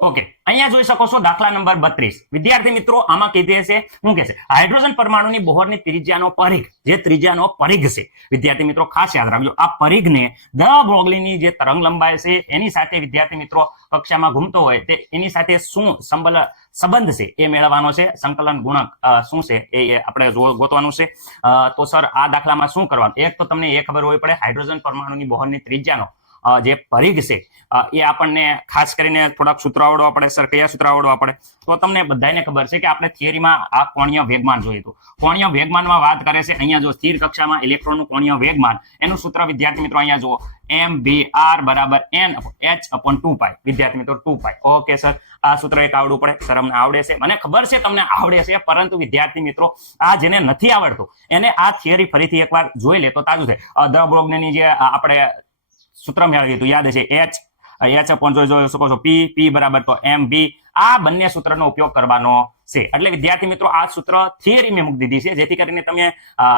Okay, અહીંયા જોઈ શકો છો દાખલા નંબર 32. વિદ્યાર્થી મિત્રો આમાં કીધે છે શું કે છે, હાઇડ્રોજન પરમાણુની બોહરની ત્રિજ્યાનો પરિઘ, જે ત્રિજ્યાનો પરિઘ છે વિદ્યાર્થી મિત્રો ખાસ યાદ રાખજો, આ પરિઘને દ બ્રોગલીની જે તરંગ લંબાઈ છે એની સાથે વિદ્યાર્થી મિત્રો કક્ષામાં ઘૂમતો હોય તે એની સાથે શું સંબંધ છે એ મેળવવાનો છે. સંકલન ગુણક શું છે એ આપણે ગોતવાનું છે. તો સર આ દાખલામાં શું કરવાનું, એક તો તમને એ ખબર હોવી પડે હાઇડ્રોજન પરમાણુની બોહરની ત્રિજ્યાનો જે પરિઘ છે એ આપણને ખાસ કરીને થોડાક સૂત્રો આવડવા પડે. સર કયા સૂત્ર આવડવા પડે? તો તમને બધાને ખબર છે કે આપણે થિયરીમાં આ કોણીય વેગમાન જોયું હતું. કોણીય વેગમાનમાં વાત કરે છે અહીંયા જો સ્થિર કક્ષામાં ઇલેક્ટ્રોનનું કોણીય વેગમાન, એનું સૂત્ર વિદ્યાર્થી મિત્રો અહીંયા જુઓ, mvr બરાબર n/2π વિદ્યાર્થી મિત્રો 2π. ઓકે સર, આ સૂત્ર એક આવડવું પડે. સર અમને આવડે છે, મને ખબર છે તમને આવડે છે, પરંતુ વિદ્યાર્થી મિત્રો આ જેને નથી આવડતું એને આ થિયરી ફરીથી એકવાર જોઈ લે તો તાજું થાય. દ બ્રોગલીની જે આપણે સૂત્ર મેળવ્યું હતું યાદ છે, h અપોન જોઈ શકો છો p બરાબર તો mv. આ બંને સૂત્રનો ઉપયોગ કરવાનો છે. એટલે વિદ્યાર્થી મિત્રો આ સૂત્ર થિયરી મેં મૂકી દીધી છે જેથી કરીને તમે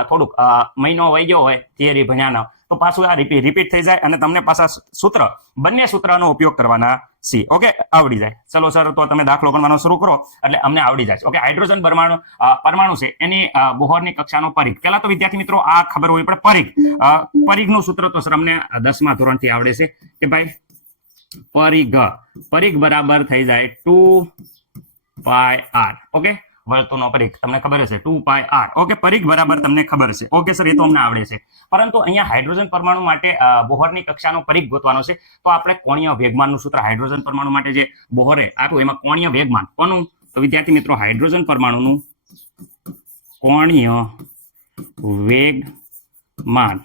થોડુંક મહિનો વહી ગયો હોય થિયરી ભણ્યાનો તો પાછું આ રિપીટ થઈ જાય અને તમને પાછા સૂત્ર બંને સૂત્રનો ઉપયોગ કરવાના છે. ઓકે, આવડી જાય. ચલો સર, તો તમે દાખલો ગણવાનો શરૂ કરો એટલે અમને આવડી જાય. ઓકે, હાઇડ્રોજન પરમાણુ છે એની બોહરની કક્ષાનો પરિઘ. પહેલા તો વિદ્યાર્થી મિત્રો આ ખબર હોવી પડે પરિઘનું સૂત્ર તો સર અમને 10મા ધોરણથી આવડે છે કે ભાઈ પરિઘ બરાબર થઈ જાય 2πr. ઓકે, વર્તુળનો પરિઘ તમને ખબર છે 2πr. ઓકે, પરિઘ બરાબર તમને ખબર છે. ઓકે સર, એ તો અમને આવડે છે. પરંતુ અહીંયા હાઇડ્રોજન પરમાણુ માટે બોહરની કક્ષાનો પરિઘ ગોતવાનો છે તો આપણે કોણીય વેગમાનનું સૂત્ર હાઇડ્રોજન પરમાણુ માટે જે બોહરે આપ્યું એમાં કોણીય વેગમાન કોનું, તો વિદ્યાર્થી મિત્રો હાઇડ્રોજન પરમાણુનું કોણીય વેગમાન.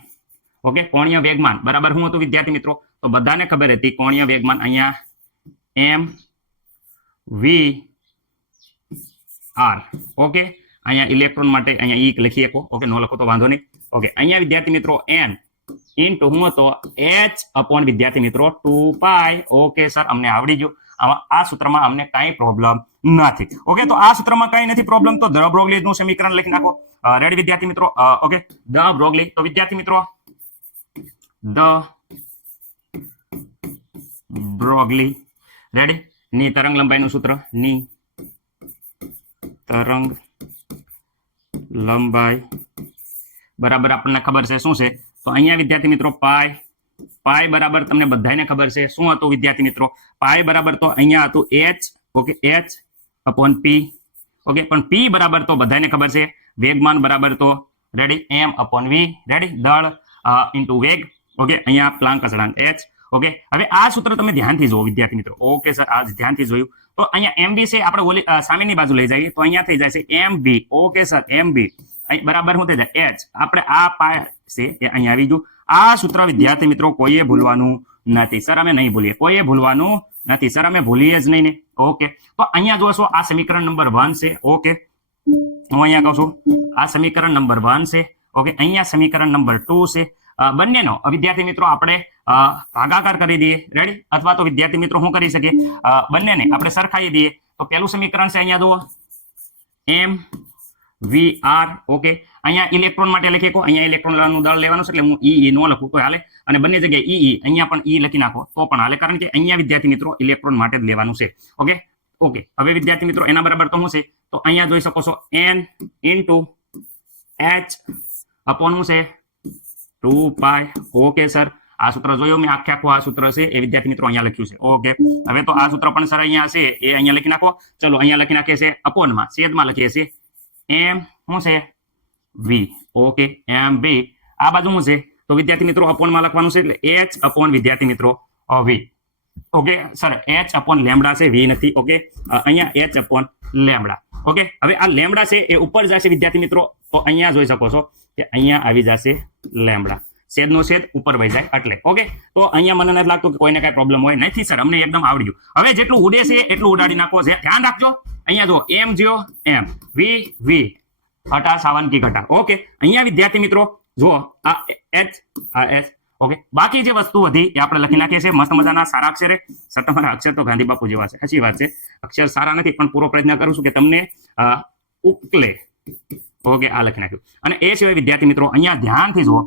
ઓકે, કોણીય વેગમાન બરાબર શું હતું વિદ્યાર્થી મિત્રો? તો બધાને ખબર હતી કોણીય વેગમાન અહીંયા mvr. ઓકે, અહીંયા ઇલેક્ટ્રોન માટે અહીંયા ઈ લખી શકો. ઓકે, નો લખો તો વાંધો નહીં. ઓકે, અહીંયા વિદ્યાર્થી મિત્રો n ઇન્ટુ હું હતો h અપોન વિદ્યાર્થી મિત્રો 2π. ઓકે સર, અમને આવડી ગયું. આ સૂત્રમાં અમને કાંઈ પ્રોબ્લેમ નથી. ઓકે, તો આ સૂત્રમાં કાંઈ નથી પ્રોબ્લેમ તો દ બ્રોગલીનું સમીકરણ લખી નાખો. રેડી વિદ્યાર્થી મિત્રો? ઓકે, દ બ્રોગલી. તો વિદ્યાર્થી મિત્રો દ બ્રોગલી રેડી ની તરંગ લંબાઈનું સૂત્ર, ની તરંગ લંબાઈ બરાબર આપણને ખબર છે શું છે? તો અહીંયા વિદ્યાર્થી મિત્રો પાઈ બરાબર તમને બધાને ખબર છે શું હતું વિદ્યાર્થી મિત્રો? પાઈ બરાબર તો અહીંયા હતું h. Okay, h upon p. Okay, પણ p બરાબર તો બધાને ખબર છે વેગમાન બરાબર તો ready m upon v. Ready, દળ ઇન્ટુ વેગ. ઓકે, અહીંયા પ્લાન્ક અચળાંક h. ઓકે, હવે આ સૂત્ર તમે ધ્યાનથી જુઓ વિદ્યાર્થી મિત્રો. ઓકે સર, આ ધ્યાનથી જોયું. તો અહીંયા mv છે આપણે ઓલી સામેની બાજુ લઈ જઈએ તો અહીંયા થઈ જાય છે mv. ઓકે સર, mv બરાબર શું થઈ જાય h. આપણે આ પાય છે એ અહીંયા આવી ગયું. આ સૂત્ર વિદ્યાર્થી મિત્રો કોઈએ ભૂલવાનું નથી. સર અમે નહીં ભૂલીએ, કોઈએ ભૂલવાનું નથી. સર અમે ભૂલીએ જ નહીં ને. ઓકે, તો અહીંયા જોશો આ સમીકરણ નંબર 1 છે. ઓકે, હું અહીંયા કહું છું આ સમીકરણ નંબર 1 છે. ઓકે, અહીંયા સમીકરણ નંબર 2 છે. બંનેનો વિદ્યાર્થી મિત્રો આપણે ભાગાકાર કરી દઈએ. રેડી, અથવા તો વિદ્યાર્થી મિત્રો શું કરી શકીએ, બંનેને આપણે સરખાઈ દઈએ. તો પહેલું સમીકરણ છે અહીંયા જુઓ mvr. ઓકે, અહીંયા ઇલેક્ટ્રોન માટે લખી શકો. અહીંયા ઇલેક્ટ્રોનનું દળ લેવાનું છે એટલે હું ઈ નો લખું તો હાલે, અને બંને જગ્યાએ ઈ અહીંયા પણ ઈ લખી નાખો તો પણ હાલે, કારણ કે અહીંયા વિદ્યાર્થી મિત્રો ઇલેક્ટ્રોન માટે જ લેવાનું છે. ઓકે, હવે વિદ્યાર્થી મિત્રો એના બરાબર તો શું છે? તો અહીંયા જોઈ શકો છો n ઇન્ટુ h અપોન શું છે 2π. ઓકે સર, આ સૂત્ર જોયું મેં આખું આ સૂત્ર છે એ વિદ્યાર્થી મિત્રો અહીંયા લખ્યું છે. ઓકે, હવે તો આ સૂત્ર પણ સર અહીંયા છે એ અહીંયા લખી નાખો. ચલો, અહીંયા લખી નાખીએ છીએ અપોનમાં, છેદમાં લખીએ છીએ m શું છે v. Okay, mv. આ બાજુ શું છે? તો વિદ્યાર્થી મિત્રો અપોનમાં લખવાનું છે એટલે h અપોન વિદ્યાર્થી મિત્રો v. Okay sir, h upon lambda છે, v નથી. ઓકે, અહીંયા h અપોન લેમડા. ઓકે, હવે આ લેમડા છે એ ઉપર જશે વિદ્યાર્થી મિત્રો તો અહીંયા જોઈ શકો છો કે અહીંયા આવી જશે લેમડા, છેદનો છેદ ઉપર વહી જાય એટલે. ઓકે, તો અહીંયા મને નથી લાગતું કે કોઈને કઈ પ્રોબ્લેમ હોય. નથી સર, અમને એકદમ આવડ્યું. હવે જેટલું ઉડે છે એટલું ઉડાડી નાખો છે. ધ્યાન રાખજો અહીંયા જો m જ્યો m, v v, ઘટા સાવનકી ઘટા. ઓકે, અહીંયા વિદ્યાર્થી મિત્રો જો આ h આ h. ઓકે, બાકી જે વસ્તુ વધી એ આપણે લખી નાખીએ છીએ મસ્ત મજાના સારા અક્ષરે. સર તમારા અક્ષર તો ગાંધી બાપુ જેવા છે, સાચી વાત છે. અક્ષર સારા નથી પણ પૂરો પ્રયત્ન કરું છું કે તમને ઉકલે. ઓકે, આ લખી નાખ્યું. અને એ સિવાય વિદ્યાર્થી મિત્રો અહીંયા ધ્યાનથી જુઓ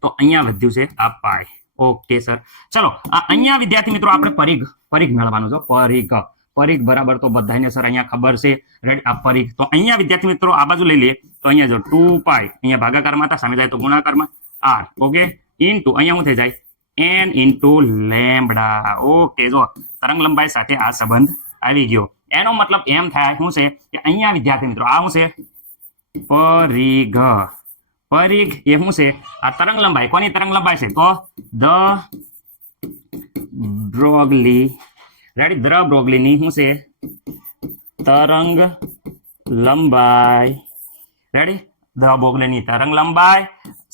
તો અહીંયા વધ્યું છે આ પાય. ઓકે સર, ચલો અહીંયા વિદ્યાર્થી મિત્રો આપણે પરિઘ મેળવવાનું છે. પરિઘ બરાબર તો બધાને સર અહીંયા ખબર છે. રાઈટ, આ પરિઘ તો અહીંયા વિદ્યાર્થી મિત્રો આ બાજુ લઈ લઈએ તો અહીંયા જો 2π અહીંયા ભાગાકારમાં હતા, સામે જાય તો ગુણાકારમાં r. ઓકે, ઇન્ટુ અહીંયા શું થઈ જાય n ઇન્ટુ લેમ્બડા. ઓકે, જો તરંગ લંબાઈ સાથે આ સંબંધ આવી ગયો. એનો મતલબ એમ થાય શું છે કે અહીંયા વિદ્યાર્થી મિત્રો આ શું છે પરિઘ એ શું છે આ તરંગ લંબાઈ. કોની તરંગ લંબાઈ છે તો ધ બ્રોગલી. રેડી, ધ બ્રોગલીની શું છે તરંગ લંબાઈ. રેડી, ધ બ્રોગલીની તરંગ લંબાઈ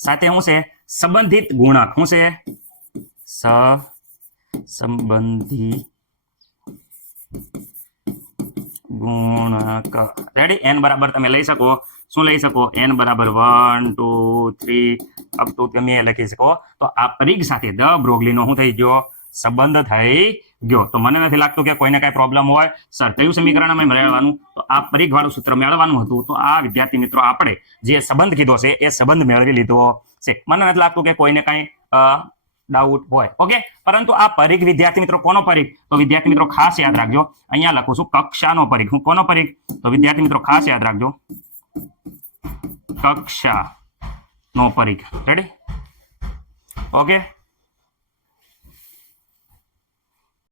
સાથે શું છે સંબંધિત ગુણક. શું છે સંબંધી ગુણક. રેડી, n બરાબર તમે લઈ શકો, શું લઈ શકો n બરાબર 1 2 3 અપ ટુ તમે લખી શકો. તો આ પરિઘ સાથે ધ બ્રોગલીનો શું થઈ ગયો સંબંધ થઈ ગયો. તો મને નથી લાગતું કે કોઈને કઈ પ્રોબ્લેમ હોય. સર કયું સમીકરણ અમે મેળવવાનું, તો આ પરિઘ વાળું સૂત્ર મેળવવાનું હતું. તો આ વિદ્યાર્થી મિત્રો આપણે જે સંબંધ કીધો છે એ સંબંધ મેળવી લીધો છે. મને નથી લાગતું કે કોઈને કઈ ડાઉટ હોય. ઓકે, પરંતુ આ પરિઘ વિદ્યાર્થી મિત્રો કોનો પરિઘ, તો વિદ્યાર્થી મિત્રો ખાસ યાદ રાખજો અહીંયા લખું છું કક્ષાનો પરિઘ. હું કોનો પરિઘ, તો વિદ્યાર્થી મિત્રો ખાસ યાદ રાખજો કક્ષાનો પરિઘ. Ready, okay.